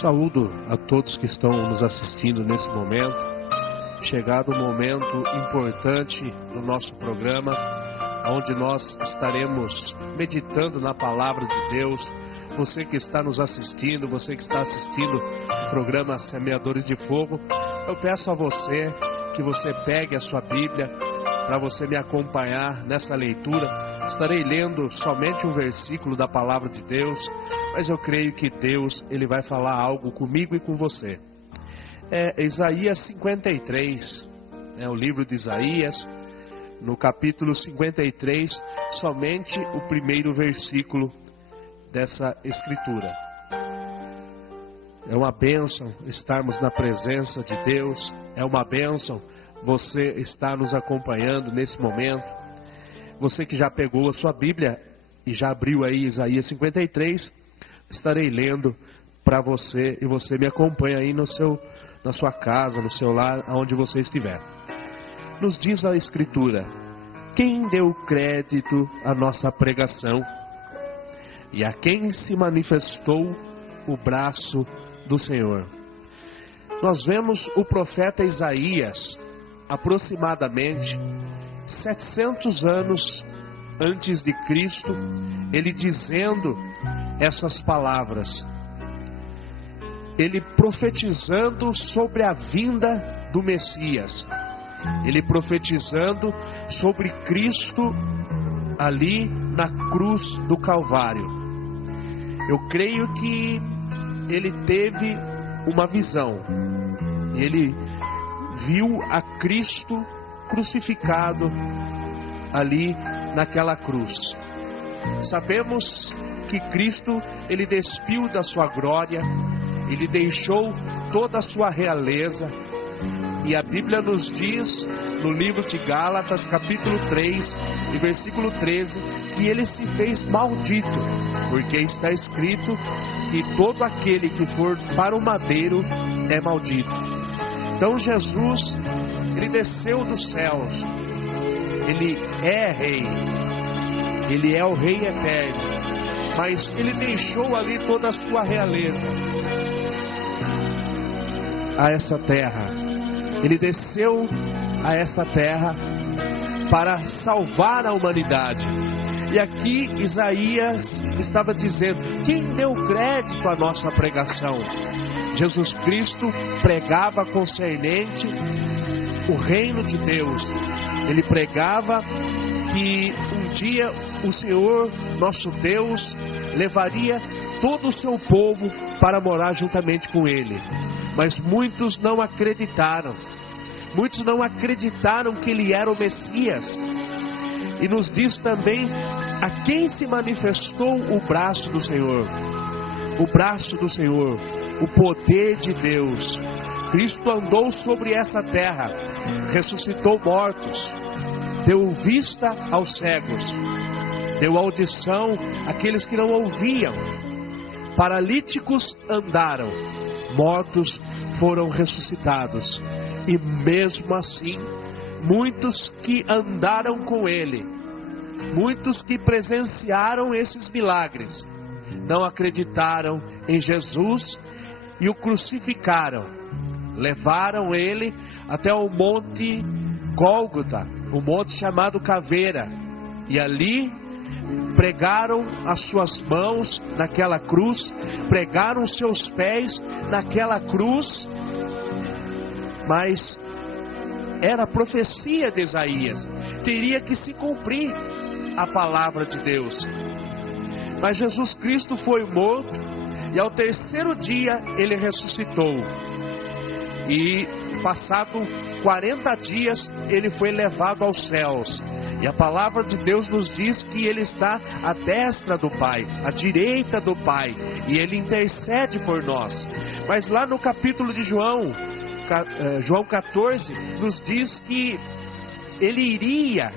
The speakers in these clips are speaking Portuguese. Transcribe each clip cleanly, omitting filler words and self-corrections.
Saúdo a todos que estão nos assistindo nesse momento. Chegado um momento importante no nosso programa, onde nós estaremos meditando na palavra de Deus. Você que está nos assistindo, você que está assistindo o programa Semeadores de Fogo, eu peço a você que você pegue a sua Bíblia para você me acompanhar nessa leitura. Estarei lendo somente um versículo da palavra de Deus, mas eu creio que Deus ele vai falar algo comigo e com você. Isaías 53, o livro de Isaías, no capítulo 53, somente o primeiro versículo dessa escritura. É uma bênção estarmos na presença de Deus, é uma bênção você estar nos acompanhando nesse momento. Você que já pegou a sua Bíblia e já abriu aí Isaías 53, estarei lendo para você e você me acompanha aí na sua casa, no seu lar, aonde você estiver. Nos diz a Escritura: quem deu crédito à nossa pregação e a quem se manifestou o braço do Senhor? Nós vemos o profeta Isaías aproximadamente 700 anos antes de Cristo, ele dizendo essas palavras, ele profetizando sobre a vinda do Messias, ele profetizando sobre Cristo ali na cruz do Calvário. Eu creio que ele teve uma visão, ele viu a Cristo crucificado ali naquela cruz. Sabemos que Cristo, ele despiu da sua glória, ele deixou toda a sua realeza, e a Bíblia nos diz no livro de Gálatas, capítulo 3 e versículo 13, que ele se fez maldito, porque está escrito que todo aquele que for para o madeiro é maldito. Então Jesus, ele desceu dos céus, ele é rei, ele é o rei eterno, mas ele deixou ali toda a sua realeza a essa terra. Ele desceu a essa terra para salvar a humanidade. E aqui Isaías estava dizendo: quem deu crédito à nossa pregação? Jesus Cristo pregava concernente o reino de Deus. Ele pregava que um dia o Senhor, nosso Deus, levaria todo o seu povo para morar juntamente com Ele. Mas muitos não acreditaram. Muitos não acreditaram que Ele era o Messias. E nos diz também a quem se manifestou o braço do Senhor. O braço do Senhor, o poder de Deus. Cristo andou sobre essa terra, ressuscitou mortos, deu vista aos cegos, deu audição àqueles que não ouviam, paralíticos andaram, mortos foram ressuscitados. E mesmo assim, muitos que andaram com Ele, muitos que presenciaram esses milagres, não acreditaram em Jesus e o crucificaram. Levaram Ele até o monte Gólgota, o monte chamado Caveira, e ali pregaram as suas mãos naquela cruz, pregaram os seus pés naquela cruz. Mas era a profecia de Isaías, teria que se cumprir a palavra de Deus. Mas Jesus Cristo foi morto, e ao terceiro dia Ele ressuscitou. E passado 40 dias Ele foi levado aos céus. E a palavra de Deus nos diz que Ele está à destra do Pai, à direita do Pai, e Ele intercede por nós. Mas lá no capítulo de João 14, nos diz que ele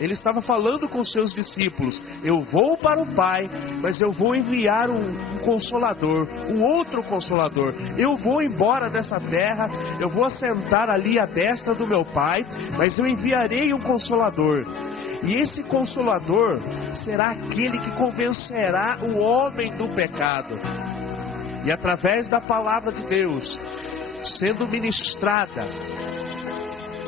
estava falando com seus discípulos: eu vou para o Pai, mas eu vou enviar um Consolador, um outro Consolador. Eu vou embora dessa terra, eu vou assentar ali à destra do meu Pai, mas eu enviarei um Consolador. E esse Consolador será aquele que convencerá o homem do pecado. E através da palavra de Deus sendo ministrada,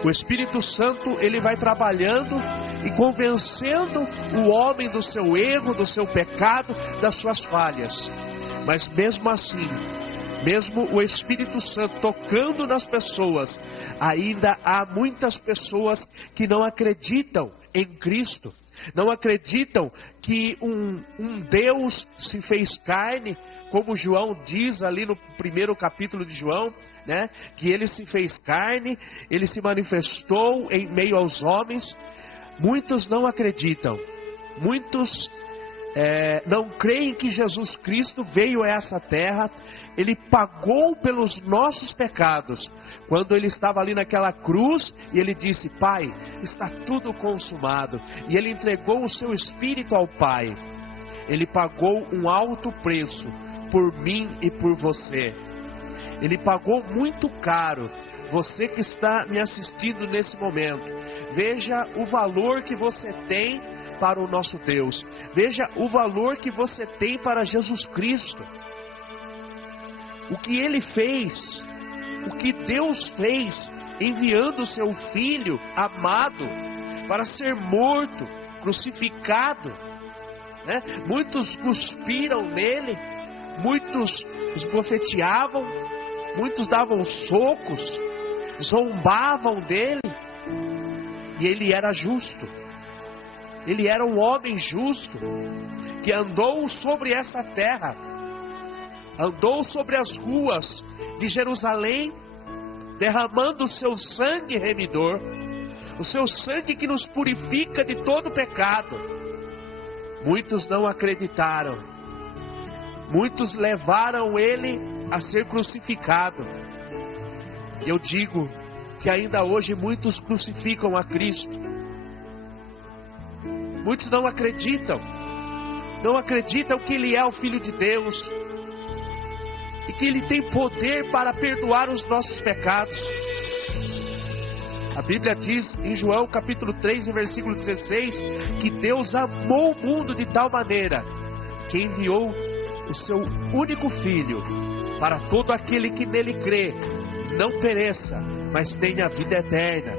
o Espírito Santo, ele vai trabalhando e convencendo o homem do seu erro, do seu pecado, das suas falhas. Mas mesmo assim, mesmo o Espírito Santo tocando nas pessoas, ainda há muitas pessoas que não acreditam em Cristo. Não acreditam que um Deus se fez carne, como João diz ali no primeiro capítulo de João, né? Que ele se fez carne, ele se manifestou em meio aos homens. Muitos não acreditam, muitos não creem que Jesus Cristo veio a essa terra. Ele pagou pelos nossos pecados, quando ele estava ali naquela cruz, e ele disse: Pai, está tudo consumado, e ele entregou o seu Espírito ao Pai. Ele pagou um alto preço por mim e por você. Ele pagou muito caro. Você que está me assistindo nesse momento, veja o valor que você tem para o nosso Deus. Veja o valor que você tem para Jesus Cristo. O que Ele fez, o que Deus fez, enviando o seu Filho amado para ser morto, crucificado, né? Muitos cuspiram nele, muitos esbofeteavam, muitos davam socos, zombavam dele, e ele era justo. Ele era um homem justo, que andou sobre essa terra, andou sobre as ruas de Jerusalém, derramando o seu sangue remidor, o seu sangue que nos purifica de todo pecado. Muitos não acreditaram, muitos levaram ele a ser crucificado. Eu digo que ainda hoje muitos crucificam a Cristo. Muitos não acreditam que Ele é o Filho de Deus, e que Ele tem poder para perdoar os nossos pecados. A Bíblia diz em João capítulo 3, versículo 16, que Deus amou o mundo de tal maneira, que enviou o seu único Filho, para todo aquele que nele crê, não pereça, mas tenha vida eterna.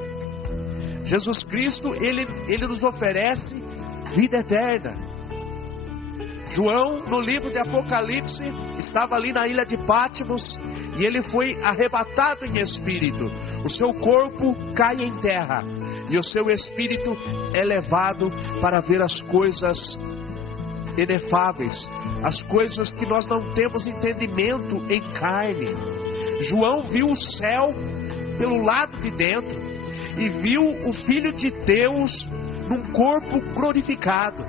Jesus Cristo, Ele nos oferece vida eterna. João, no livro de Apocalipse, estava ali na ilha de Patmos, e ele foi arrebatado em espírito. O seu corpo cai em terra, e o seu espírito é levado para ver as coisas inefáveis, as coisas que nós não temos entendimento em carne. João viu o céu pelo lado de dentro, e viu o Filho de Deus num corpo glorificado.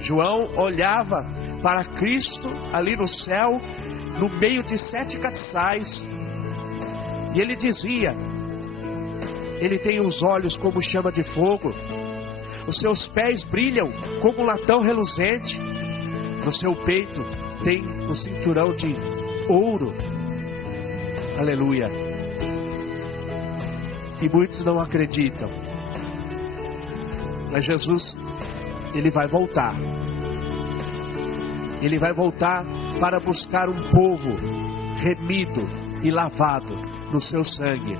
João olhava para Cristo ali no céu, no meio de 7 castiçais, e ele dizia: Ele tem os olhos como chama de fogo, os seus pés brilham como um latão reluzente, no seu peito tem um cinturão de ouro. Aleluia. E muitos não acreditam, mas Jesus, Ele vai voltar. Ele vai voltar para buscar um povo remido e lavado no seu sangue.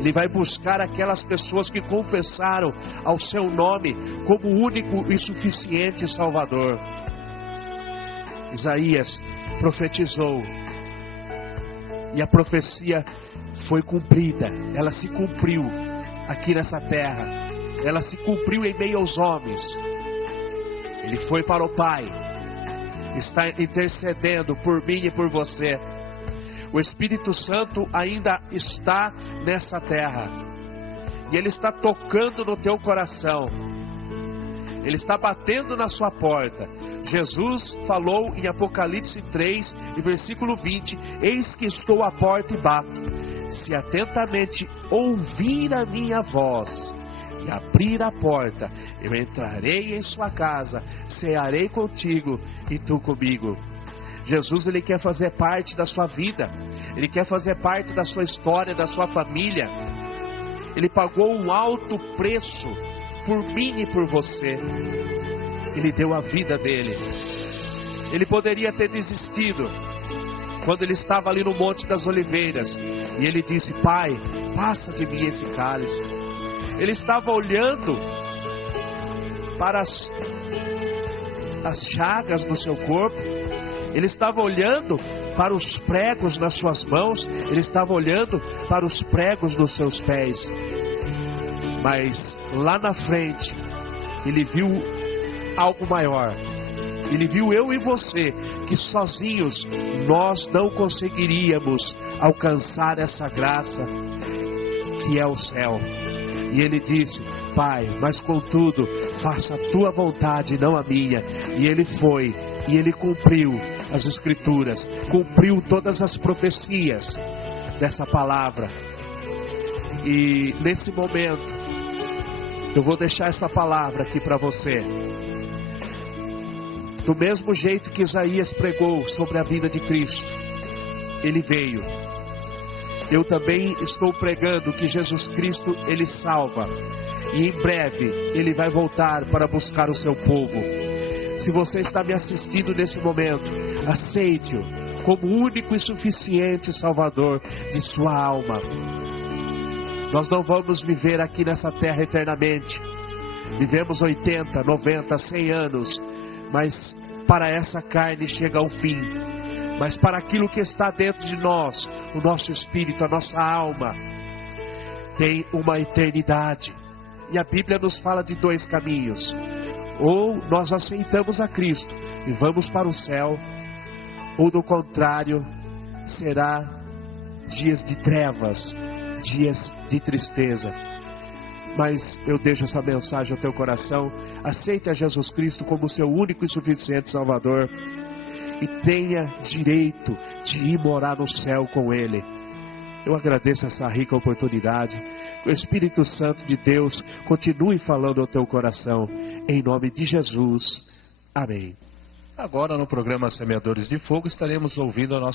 Ele vai buscar aquelas pessoas que confessaram ao seu nome como único e suficiente Salvador. Isaías profetizou, e a profecia foi cumprida. Ela se cumpriu aqui nessa terra. Ela se cumpriu em meio aos homens. Ele foi para o Pai, está intercedendo por mim e por você. O Espírito Santo ainda está nessa terra, e Ele está tocando no teu coração. Ele está batendo na sua porta. Jesus falou em Apocalipse 3, versículo 20: Eis que estou à porta e bato. Se atentamente ouvir a minha voz e abrir a porta, eu entrarei em sua casa, cearei contigo e tu comigo. Jesus, Ele quer fazer parte da sua vida. Ele quer fazer parte da sua história, da sua família. Ele pagou um alto preço por mim e por você. Ele deu a vida dele. Ele poderia ter desistido quando ele estava ali no Monte das Oliveiras. E ele disse: Pai, passa de mim esse cálice. Ele estava olhando para as chagas no seu corpo. Ele estava olhando para os pregos nas suas mãos. Ele estava olhando para os pregos nos seus pés. Mas lá na frente, ele viu algo maior. Ele viu eu e você, que sozinhos nós não conseguiríamos alcançar essa graça que é o céu. E ele disse: Pai, mas contudo, faça a tua vontade, não a minha. E ele foi, e ele cumpriu as Escrituras, cumpriu todas as profecias dessa palavra. E nesse momento, eu vou deixar essa palavra aqui para você. Do mesmo jeito que Isaías pregou sobre a vinda de Cristo, ele veio. Eu também estou pregando que Jesus Cristo, ele salva. E em breve, ele vai voltar para buscar o seu povo. Se você está me assistindo nesse momento, aceite-o como único e suficiente Salvador de sua alma. Nós não vamos viver aqui nessa terra eternamente. Vivemos 80, 90, 100 anos. Mas para essa carne chega ao fim. Mas para aquilo que está dentro de nós, o nosso espírito, a nossa alma, tem uma eternidade. E a Bíblia nos fala de dois caminhos: ou nós aceitamos a Cristo e vamos para o céu, ou do contrário, será dias de trevas, dias de tristeza. Mas eu deixo essa mensagem ao teu coração. Aceite a Jesus Cristo como seu único e suficiente Salvador, e tenha direito de ir morar no céu com Ele. Eu agradeço essa rica oportunidade. Que o Espírito Santo de Deus continue falando ao teu coração, em nome de Jesus. Amém. Agora no programa Semeadores de Fogo estaremos ouvindo a nossa